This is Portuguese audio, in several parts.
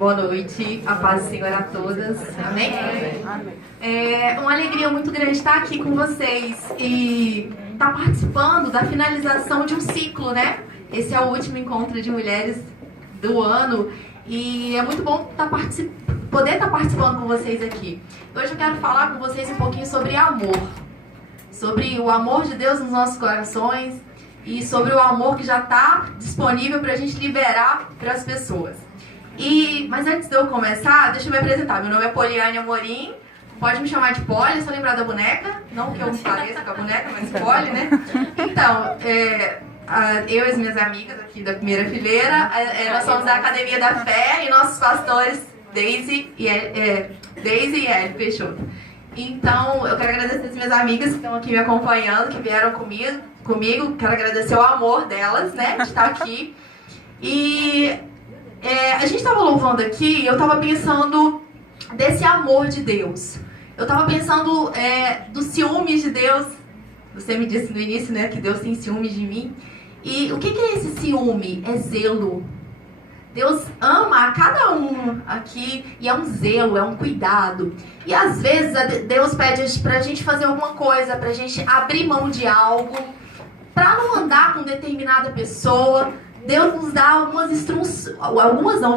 Boa noite, a paz do Senhor a todas. Amém? É uma alegria muito grande estar aqui com vocês e estar participando da finalização de um ciclo, né? Esse é o último encontro de mulheres do ano e é muito bom poder estar participando com vocês aqui. Hoje eu quero falar com vocês um pouquinho sobre amor. Sobre o amor de Deus nos nossos corações e sobre o amor que já está disponível para a gente liberar para as pessoas. Mas antes de eu começar, deixa eu me apresentar. Meu nome é Poliane Amorim. Pode me chamar de Poli, é só lembrar da boneca. Não que eu me pareça com a boneca, mas Poli, né? Então, eu e as minhas amigas aqui da primeira fileira, nós somos da Academia da Fé e nossos pastores Deise e Eli Peixoto. Então, eu quero agradecer as minhas amigas que estão aqui me acompanhando, que vieram comigo. Quero agradecer o amor delas, né, de estar aqui. A gente estava louvando aqui e eu estava pensando desse amor de Deus. Eu estava pensando dos ciúmes de Deus. Você me disse no início, né, que Deus tem ciúmes de mim. E o que é esse ciúme? É zelo. Deus ama a cada um aqui e é um zelo, é um cuidado. E às vezes Deus pede pra gente fazer alguma coisa, pra gente abrir mão de algo, pra não andar com determinada pessoa. Deus nos dá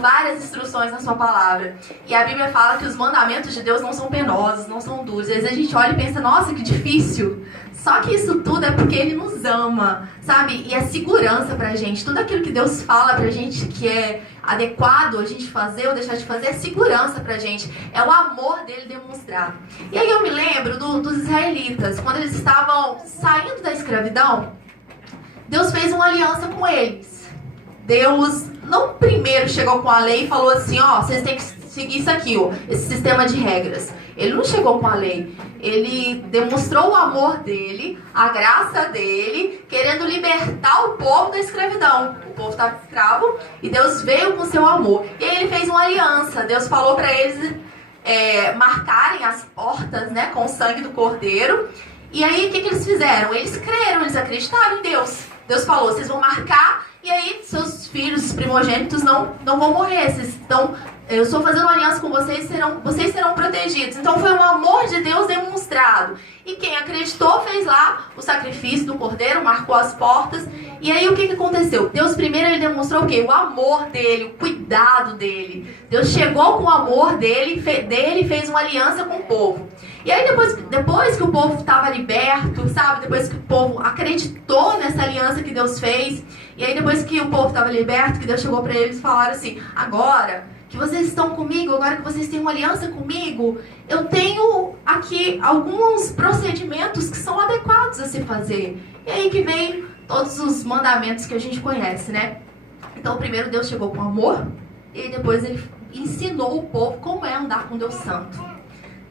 várias instruções na sua palavra. E a Bíblia fala que os mandamentos de Deus não são penosos, não são duros. Às vezes a gente olha e pensa, nossa, que difícil. Só que isso tudo é porque Ele nos ama, sabe? E é segurança pra gente. Tudo aquilo que Deus fala pra gente que é adequado a gente fazer ou deixar de fazer é segurança pra gente. É o amor dele demonstrado. E aí eu me lembro dos israelitas, quando eles estavam saindo da escravidão, Deus fez uma aliança com eles. Deus não primeiro chegou com a lei e falou assim, vocês têm que seguir isso aqui, esse sistema de regras. Ele não chegou com a lei. Ele demonstrou o amor dele, a graça dele, querendo libertar o povo da escravidão. O povo estava escravo e Deus veio com seu amor. E aí ele fez uma aliança. Deus falou para eles marcarem as portas, né, com o sangue do cordeiro. E aí o que eles fizeram? Eles creram, eles acreditaram em Deus. Deus falou, vocês vão marcar e aí seus filhos, os primogênitos, não vão morrer. Eu estou fazendo uma aliança com vocês, vocês serão protegidos. Então foi um amor de Deus demonstrado. E quem acreditou fez lá o sacrifício do cordeiro, marcou as portas. E aí o que aconteceu? Deus primeiro ele demonstrou o quê? O amor dele, o cuidado dele. Deus chegou com o amor dele e fez uma aliança com o povo. E aí depois que o povo estava liberto, sabe? Depois que o povo acreditou nessa aliança que Deus fez. E aí depois que o povo estava liberto, que Deus chegou para eles e falaram assim, agora que vocês estão comigo, agora que vocês têm uma aliança comigo, eu tenho aqui alguns procedimentos que são adequados a se fazer. E aí que vem todos os mandamentos que a gente conhece, né? Então primeiro Deus chegou com amor e depois ele ensinou o povo como é andar com Deus Santo.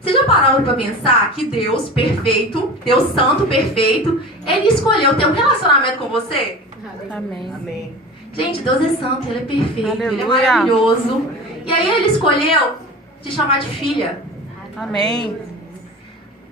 Vocês já pararam para pensar que Deus perfeito, Deus Santo perfeito, Ele escolheu ter um relacionamento com você? Amém. Amém. Gente, Deus é santo, Ele é perfeito, Aleluia. Ele é maravilhoso. E aí Ele escolheu te chamar de filha. Amém.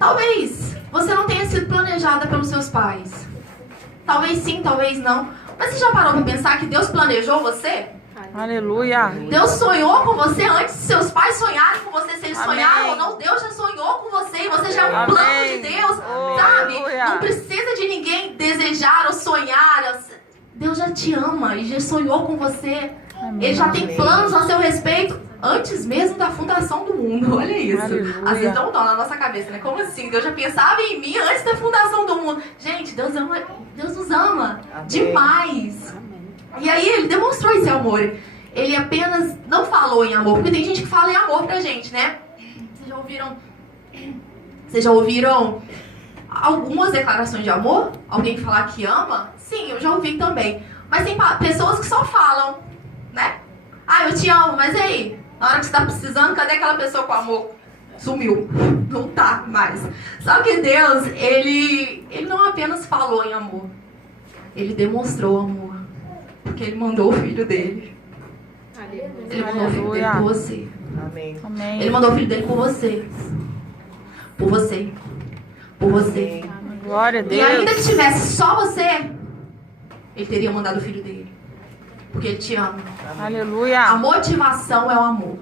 Talvez você não tenha sido planejada pelos seus pais. Talvez sim, talvez não. Mas você já parou para pensar que Deus planejou você? Aleluia. Deus sonhou com você antes de seus pais sonharem com você. Se eles Amém. sonharam ou não, Deus já sonhou com você. E você já é um Amém. plano de Deus, Oh, sabe? aleluia. Não precisa de ninguém desejar ou sonhar. Deus já te ama e já sonhou com você. Amém. Ele já tem planos a seu respeito antes mesmo da fundação do mundo. Olha isso. Aleluia. Às vezes dá um nó na nossa cabeça, né? Como assim? Deus já pensava em mim antes da fundação do mundo. Gente, Deus nos ama demais. E aí ele demonstrou esse amor. Ele apenas não falou em amor, porque tem gente que fala em amor pra gente, né? Vocês já ouviram algumas declarações de amor? Alguém falar que ama? Sim, eu já ouvi também. Mas tem pessoas que só falam, né? Eu te amo, mas e aí? Na hora que você tá precisando, cadê aquela pessoa com amor? Sumiu. Não tá mais. Só que Deus, ele não apenas falou em amor. Ele demonstrou amor. Porque Ele mandou o Filho dele. Ele mandou o Filho dele por você. Amém. Ele mandou o Filho dele por você. Por você. Por você. Glória a E ainda Deus. que tivesse só você, Ele teria mandado o Filho dele. porque Ele te ama. Aleluia. A motivação é o amor.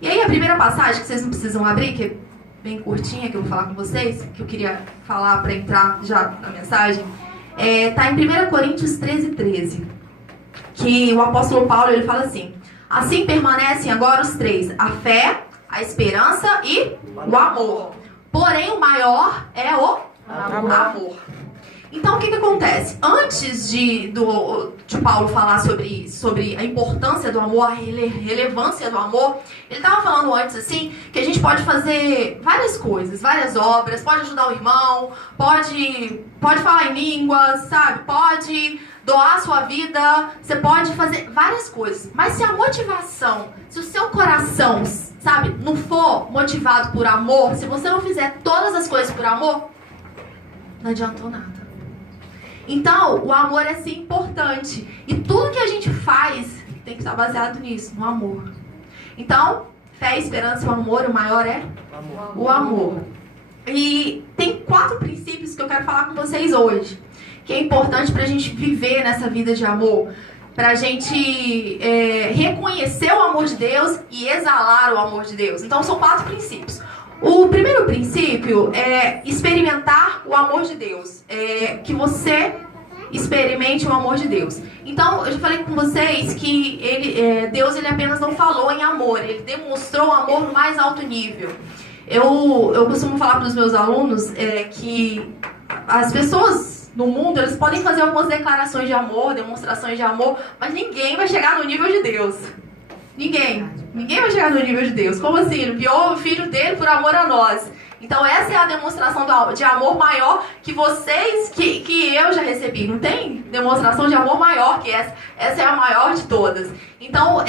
E aí a primeira passagem, que vocês não precisam abrir, que é bem curtinha, que eu vou falar com vocês, que eu queria falar para entrar já na mensagem, tá em 1 Coríntios 13, que o apóstolo Paulo ele fala assim: assim permanecem agora os três, a fé, a esperança e o amor. Porém, o maior é o amor. Então, o que acontece? Antes de Paulo falar sobre a importância do amor, a relevância do amor, ele estava falando antes, assim, que a gente pode fazer várias coisas, várias obras, pode ajudar o irmão, pode falar em línguas, sabe? Pode doar a sua vida, você pode fazer várias coisas. Mas se a motivação, se o seu coração, sabe, não for motivado por amor, se você não fizer todas as coisas por amor, não adiantou nada. Então, o amor é sim importante. E tudo que a gente faz tem que estar baseado nisso, no amor. Então, fé, esperança e o amor, o maior é o amor. E tem 4 princípios que eu quero falar com vocês hoje, que é importante para a gente viver nessa vida de amor, para a gente reconhecer o amor de Deus e exalar o amor de Deus. Então, são 4 princípios. O primeiro princípio é experimentar o amor de Deus. Que você experimente o amor de Deus. Então, eu já falei com vocês que Deus ele apenas não falou em amor, ele demonstrou o amor no mais alto nível. Eu costumo falar para os meus alunos que as pessoas no mundo, eles podem fazer algumas declarações de amor, demonstrações de amor, mas ninguém vai chegar no nível de Deus. Ninguém vai chegar no nível de Deus. Como assim? Ele enviou o Filho dele por amor a nós. Então essa é a demonstração de amor maior que vocês, que eu já recebi. Não tem demonstração de amor maior que essa. Essa é a maior de todas. Então,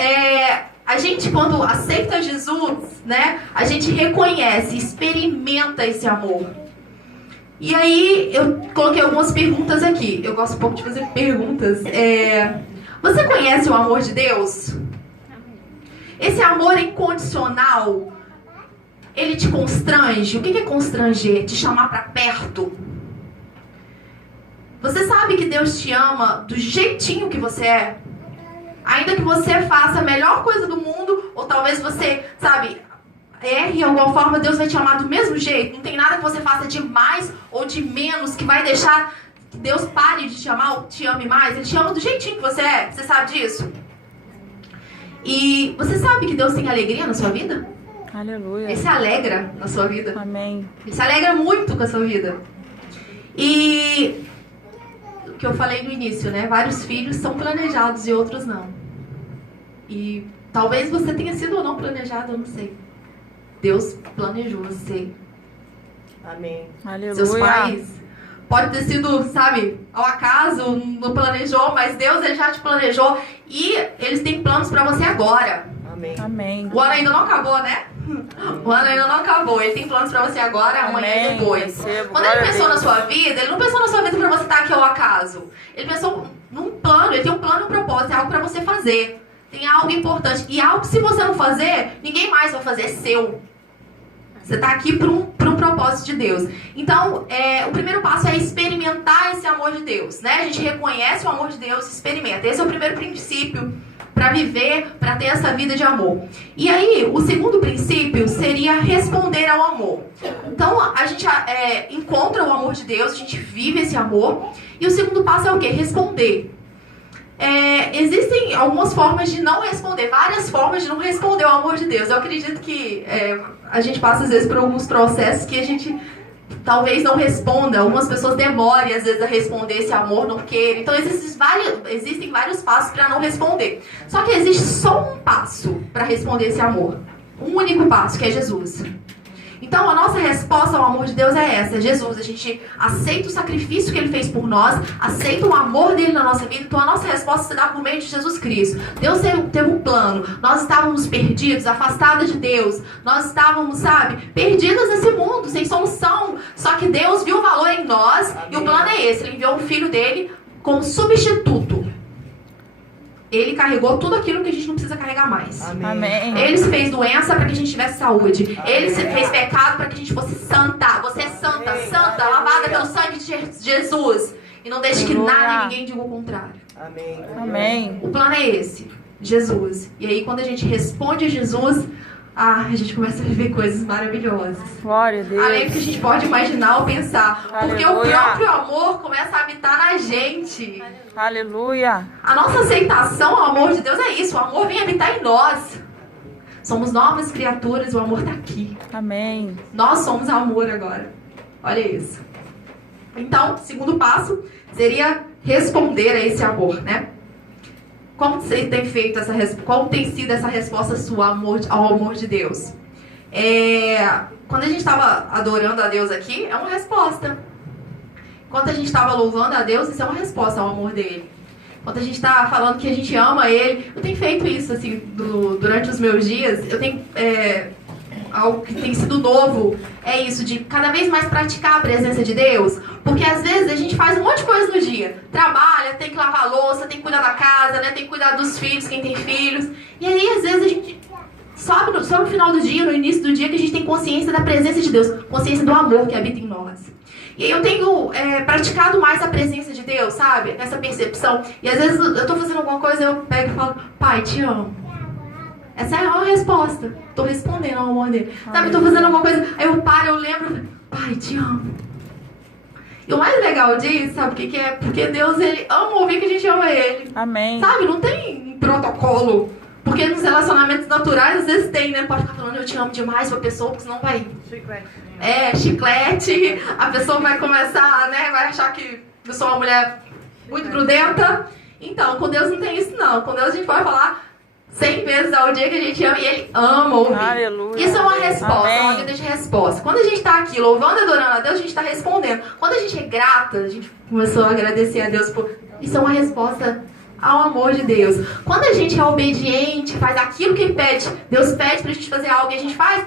a gente quando aceita Jesus, né, a gente reconhece, experimenta esse amor. E aí eu coloquei algumas perguntas aqui. Eu gosto um pouco de fazer perguntas. Você conhece o amor de Deus? Esse amor incondicional, ele te constrange? O que é constranger? Te chamar para perto? Você sabe que Deus te ama do jeitinho que você é? Ainda que você faça a melhor coisa do mundo, ou talvez você, sabe, erre de alguma forma, Deus vai te amar do mesmo jeito. Não tem nada que você faça de mais ou de menos que vai deixar que Deus pare de te amar ou te ame mais. Ele te ama do jeitinho que você é. Você sabe disso? E você sabe que Deus tem alegria na sua vida? Aleluia. Ele se alegra na sua vida. Amém. Ele se alegra muito com a sua vida. E o que eu falei no início, né? Vários filhos são planejados e outros não. E talvez você tenha sido ou não planejado, eu não sei. Deus planejou você. Amém. Aleluia. Seus pais pode ter sido, sabe, ao acaso, não planejou, mas Deus ele já te planejou e eles têm planos pra você agora. Amém. Amém. O ano ainda não acabou, né? O ano ainda não acabou. Ele tem planos pra você agora, amanhã e depois. Recebo. Quando ele Glória a pensou na Deus. sua vida, ele não pensou na sua vida pra você estar aqui ao acaso. Ele pensou num plano, ele tem um plano e um propósito, é algo pra você fazer. Tem algo importante. E algo que se você não fazer, ninguém mais vai fazer, é seu. Você está aqui para um propósito de Deus. Então, o primeiro passo é experimentar esse amor de Deus, né? A gente reconhece o amor de Deus e experimenta. Esse é o primeiro princípio para viver, para ter essa vida de amor. E aí, o segundo princípio seria responder ao amor. Então, a gente encontra o amor de Deus, a gente vive esse amor. E o segundo passo é o quê? Responder. Existem algumas formas de não responder, várias formas de não responder ao amor de Deus. Eu acredito que a gente passa às vezes por alguns processos que a gente talvez não responda, algumas pessoas demorem às vezes a responder esse amor, não queiram. Então existem vários passos para não responder. Só que existe só um passo para responder esse amor, um único passo, que é Jesus. Então a nossa resposta ao amor de Deus é essa, é Jesus. A gente aceita o sacrifício que Ele fez por nós, aceita o amor dele na nossa vida. Então a nossa resposta se dá por meio de Jesus Cristo. Deus teve um plano. Nós estávamos perdidos, afastados de Deus. Nós estávamos, sabe, perdidos nesse mundo, sem solução. Só que Deus viu o valor em nós. Amém. E o plano é esse, Ele enviou o Filho dele como substituto. Ele carregou tudo aquilo que a gente não precisa carregar mais. Amém. Ele se fez doença para que a gente tivesse saúde. Amém. Ele se fez pecado para que a gente fosse santa. Você é santa, Amém. santa, lavada pelo sangue de Jesus. E não deixe que nada e ninguém diga o contrário. Amém. Amém. O plano é esse, Jesus. E aí quando a gente responde a Jesus, a gente começa a viver coisas maravilhosas. Glória a Deus. Além do que a gente pode imaginar ou pensar. Porque o Aleluia. próprio amor começa a habitar na gente. Aleluia. A nossa aceitação ao amor de Deus é isso. O amor vem habitar em nós. Somos novas criaturas, o amor está aqui. Amém. Nós somos amor agora. Olha isso. Então, segundo passo seria responder a esse amor, né? Como você tem feito como tem sido essa resposta sua ao amor de Deus? Quando a gente estava adorando a Deus aqui, é uma resposta. Quando a gente estava louvando a Deus, isso é uma resposta ao amor dele. Quando a gente está falando que a gente ama ele, eu tenho feito isso assim durante os meus dias. Eu tenho algo que tem sido novo, é isso, de cada vez mais praticar a presença de Deus. Porque às vezes a gente faz um monte de coisa no dia. Trabalha, tem que lavar a louça, tem que cuidar da casa, né? Tem que cuidar dos filhos, quem tem filhos. E aí às vezes a gente só no final do dia, no início do dia, que a gente tem consciência da presença de Deus. Consciência do amor que habita em nós. E aí eu tenho praticado mais a presença de Deus, sabe? Essa percepção. E às vezes eu tô fazendo alguma coisa, eu pego e falo, Pai, te amo. Essa é a resposta. Tô respondendo ao amor dele. Sabe, eu tô fazendo alguma coisa, aí eu paro, eu lembro, Pai, te amo. E o mais legal disso, sabe o que é? Porque Deus, ele ama ouvir que a gente ama ele. Amém. Sabe, não tem protocolo. Porque nos relacionamentos naturais, às vezes tem, né? Pode ficar falando, eu te amo demais pra pessoa, porque senão vai... Chiclete. A pessoa vai começar, né? Vai achar que eu sou uma mulher muito grudenta. Então, com Deus não tem isso, não. Com Deus a gente pode falar 100 vezes ao dia que a gente ama e ele ama ouvir. Aleluia. Isso é uma resposta, Amém. é uma vida de resposta. Quando a gente está aqui louvando e adorando a Deus, a gente está respondendo. Quando a gente é grata, a gente começou a agradecer a Deus por... Isso é uma resposta ao amor de Deus. Quando a gente é obediente, faz aquilo que ele pede, Deus pede pra gente fazer algo e a gente faz,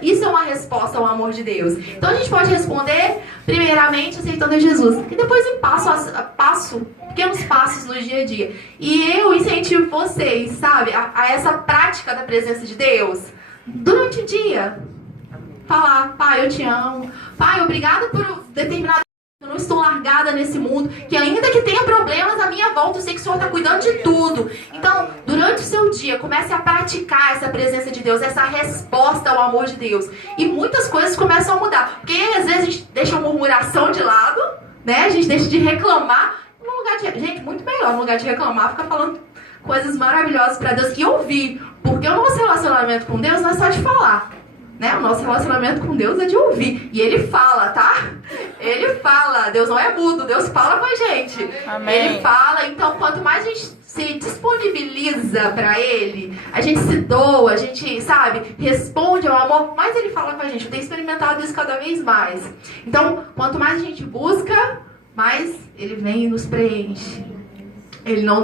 isso é uma resposta ao amor de Deus. Então a gente pode responder, primeiramente, aceitando a Jesus. E depois em passo, pequenos passos no dia a dia. E eu incentivo vocês, sabe, a essa prática da presença de Deus durante o dia. Falar, Pai, eu te amo. Pai, obrigado por determinado... Eu não estou largada nesse mundo, que ainda que tenha problemas à minha volta, eu sei que o Senhor está cuidando de tudo. Então, durante o seu dia, comece a praticar essa presença de Deus, essa resposta ao amor de Deus. E muitas coisas começam a mudar. Porque às vezes a gente deixa a murmuração de lado, né? A gente deixa de reclamar. No lugar de... Gente, muito melhor no lugar de reclamar, ficar falando coisas maravilhosas para Deus e ouvir. Porque o nosso relacionamento com Deus não é só de falar. Né? O nosso relacionamento com Deus é de ouvir. E Ele fala, tá? Ele fala. Deus não é mudo, Deus fala com a gente. Amém. Ele fala. Então, quanto mais a gente se disponibiliza para Ele, a gente se doa, a gente, sabe, responde ao amor, mais Ele fala com a gente. Eu tenho experimentado isso cada vez mais. Então, quanto mais a gente busca, mais Ele vem e nos preenche. Ele não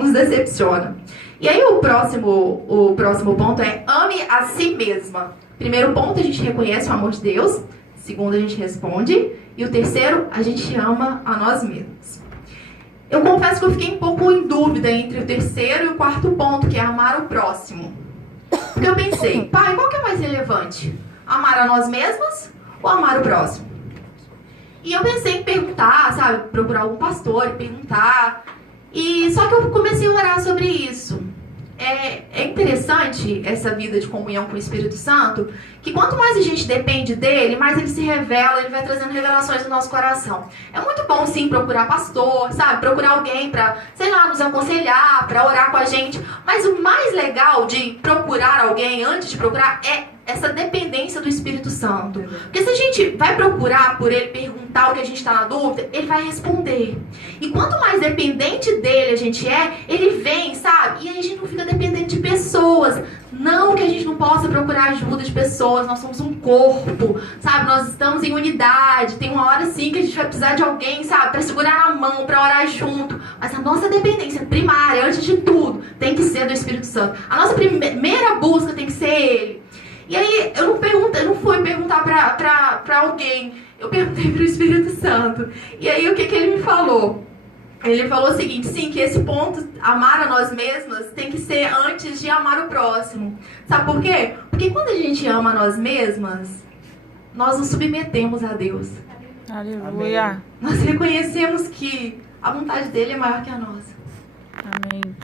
nos decepciona. E aí o próximo ponto é ame a si mesma. Primeiro ponto, a gente reconhece o amor de Deus. Segundo, a gente responde. E o terceiro, a gente ama a nós mesmos. Eu confesso que eu fiquei um pouco em dúvida entre o terceiro e o quarto ponto, que é amar o próximo. Porque eu pensei, Pai, qual que é mais relevante? Amar a nós mesmos ou amar o próximo? E eu pensei em perguntar, sabe, procurar algum pastor e perguntar. E só que eu comecei a orar sobre isso. É interessante essa vida de comunhão com o Espírito Santo, que quanto mais a gente depende dele, mais ele se revela, ele vai trazendo revelações no nosso coração. É muito bom, sim, procurar pastor, sabe? Procurar alguém pra, sei lá, nos aconselhar, pra orar com a gente. Mas o mais legal de procurar alguém antes de procurar é essa dependência do Espírito Santo. Porque se a gente vai procurar por ele, perguntar o que a gente está na dúvida, ele vai responder. E quanto mais dependente dele a gente é, ele vem, sabe? E aí a gente não fica dependente de pessoas. Não que a gente não possa procurar ajuda de pessoas, nós somos um corpo, sabe? Nós estamos em unidade. Tem uma hora sim que a gente vai precisar de alguém, sabe? Para segurar na mão, para orar junto. Mas a nossa dependência primária, antes de tudo, tem que ser do Espírito Santo. A nossa primeira busca tem que ser ele. E aí, eu não fui perguntar pra alguém, eu perguntei pro Espírito Santo. E aí, o que ele me falou? Ele falou o seguinte, sim, que esse ponto, amar a nós mesmas, tem que ser antes de amar o próximo. Sabe por quê? Porque quando a gente ama a nós mesmas, nós nos submetemos a Deus. Aleluia. Nós reconhecemos que a vontade dele é maior que a nossa. Amém.